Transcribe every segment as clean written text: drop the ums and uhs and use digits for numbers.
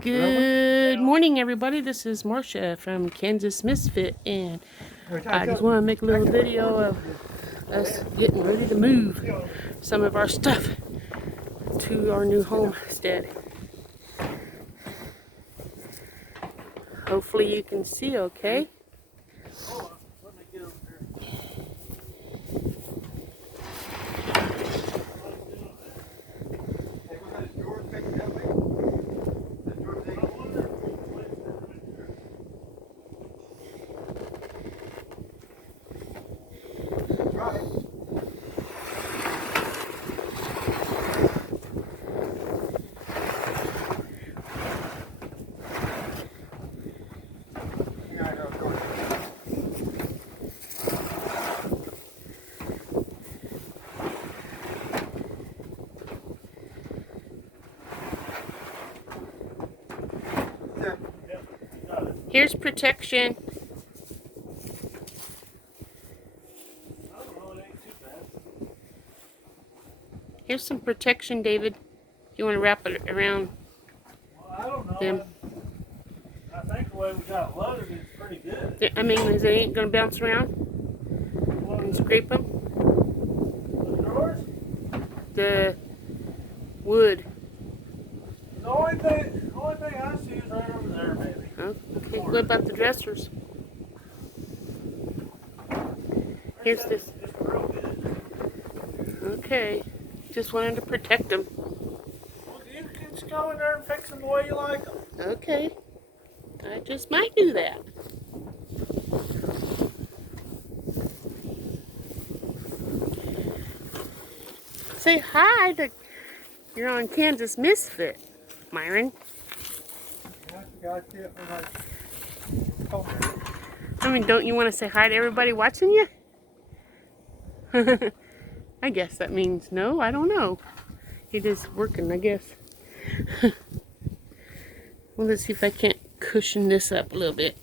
Good morning, everybody. This is Marcia from Kansas Misfit, and I just want to make a little video of us getting ready to move some of our stuff to our new homestead. Hopefully you can see okay. Here's protection. Here's some protection, David. You want to wrap it around them? I think the way we got it loaded is pretty good. I mean, is it ain't going to bounce around and scrape them? The drawers? The wood. The only thing I see is right over there, maybe. Okay, what about the dressers? Here's this. Just real good. Okay, just wanted to protect them. Well, you can just go in there and fix them the way you like them. Okay, I just might do that. Say hi to, you're on Kansas Misfit, Myron. I mean, don't you want to say hi to everybody watching you? I guess that means no, I don't know. It is working, I guess. Well, let's see if I can't cushion this up a little bit.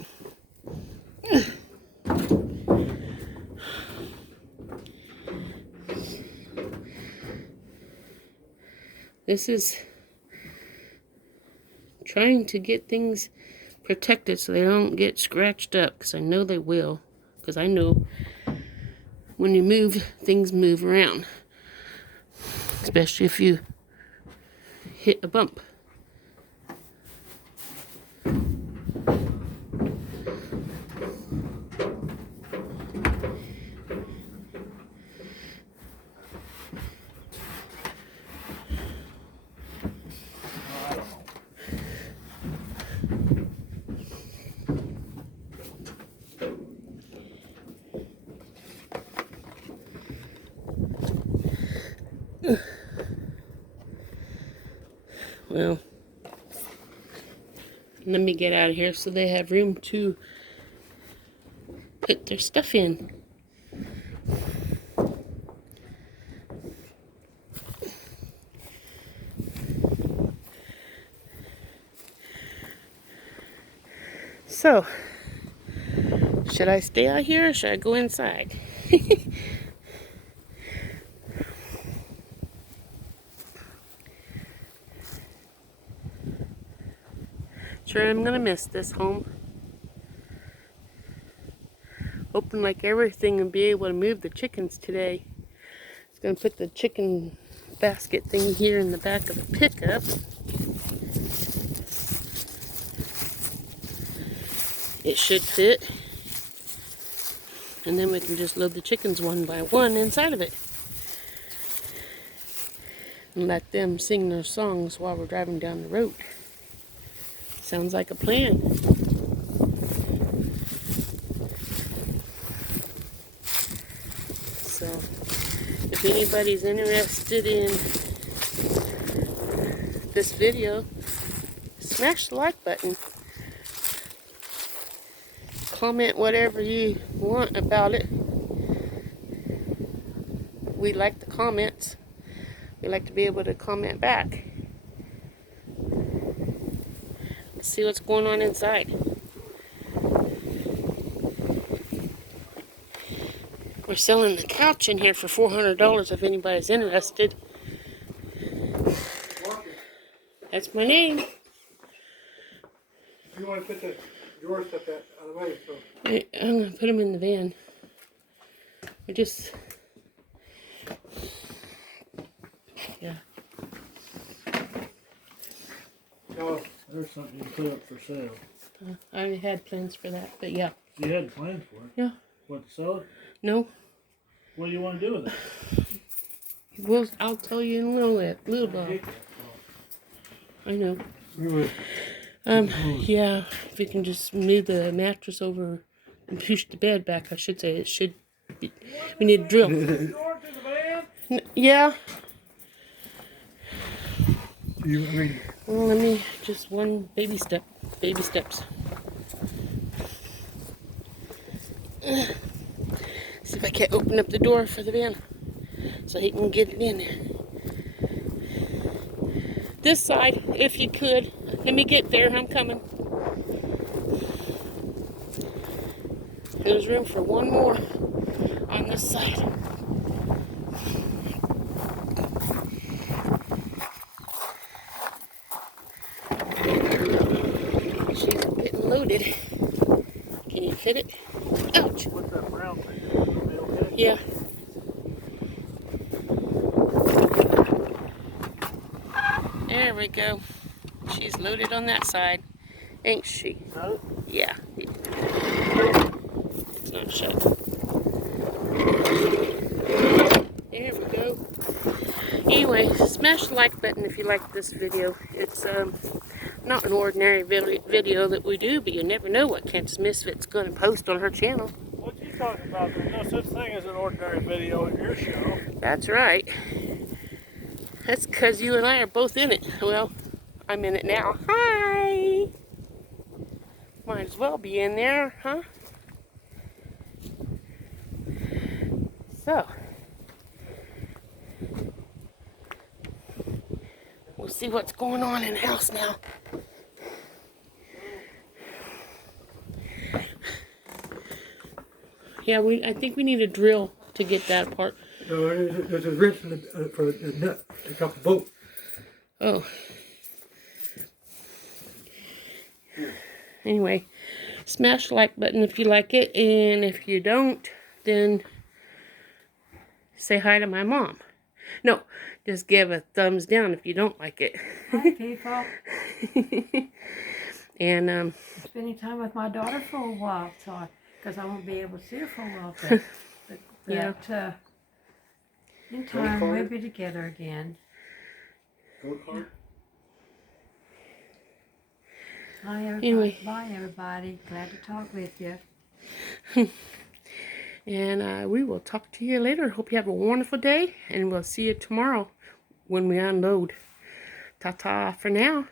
This is trying to get things protected so they don't get scratched up, because I know they will, because I know when you move, things move around, especially if you hit a bump. Well, let me get out of here so they have room to put their stuff in. So, should I stay out here or should I go inside? Sure, I'm gonna miss this home. Hoping like everything and be able to move the chickens today. It's gonna put the chicken basket thing here in the back of the pickup. It should fit. And then we can just load the chickens one by one inside of it. And let them sing their songs while we're driving down the road. Sounds like a plan. So, if anybody's interested in this video, smash the like button. Comment whatever you want about it. We like the comments. We like to be able to comment back. Let's see what's going on inside. We're selling the couch in here for $400 if anybody's interested. That's my name. You want to put the drawer stuff out of the way, so. I'm gonna put them in the van. I just, yeah. No, there's something you can put up for sale. I had plans for that, but yeah. You had plans for it? Yeah. What, to sell it? No. What do you want to do with it? Well, I'll tell you in a little bit. I know. Yeah, if we can just move the mattress over and push the bed back, I should say. It should be. We need a drill. Yeah. Well, let me just one baby step. Baby steps. See if I can't open up the door for the van so he can get it in there. This side, if you could. Let me get there. I'm coming. There's room for one more on this side. She's getting loaded. Can you fit it? Ouch. What's that brown thing? It'll be okay? Yeah. There we go. She's loaded on that side, ain't she? Got it? Yeah. It's not shut. There we go. Anyway, smash the like button if you like this video. It's not an ordinary video that we do, but you never know what Kansas Misfit's going to post on her channel. What you talking about? There's no such thing as an ordinary video in your show. That's right. That's because you and I are both in it. Well, I'm in it now. Hi! Might as well be in there, huh? So, we'll see what's going on in the house now. Yeah, I think we need a drill to get that apart. No, there's a wrench in the, for the nut to take off the bolt. Oh. Anyway, smash the like button if you like it, and if you don't, then say hi to my mom. No, just give a thumbs down if you don't like it. Hi, people. And Spending time with my daughter for a while, so because I won't be able to see her for a while. Yeah. In time, we'll be together again. Go-kart? Hi, everybody. Anyway. Bye, everybody. Glad to talk with you. and we will talk to you later. Hope you have a wonderful day, and we'll see you tomorrow when we unload. Ta-ta for now.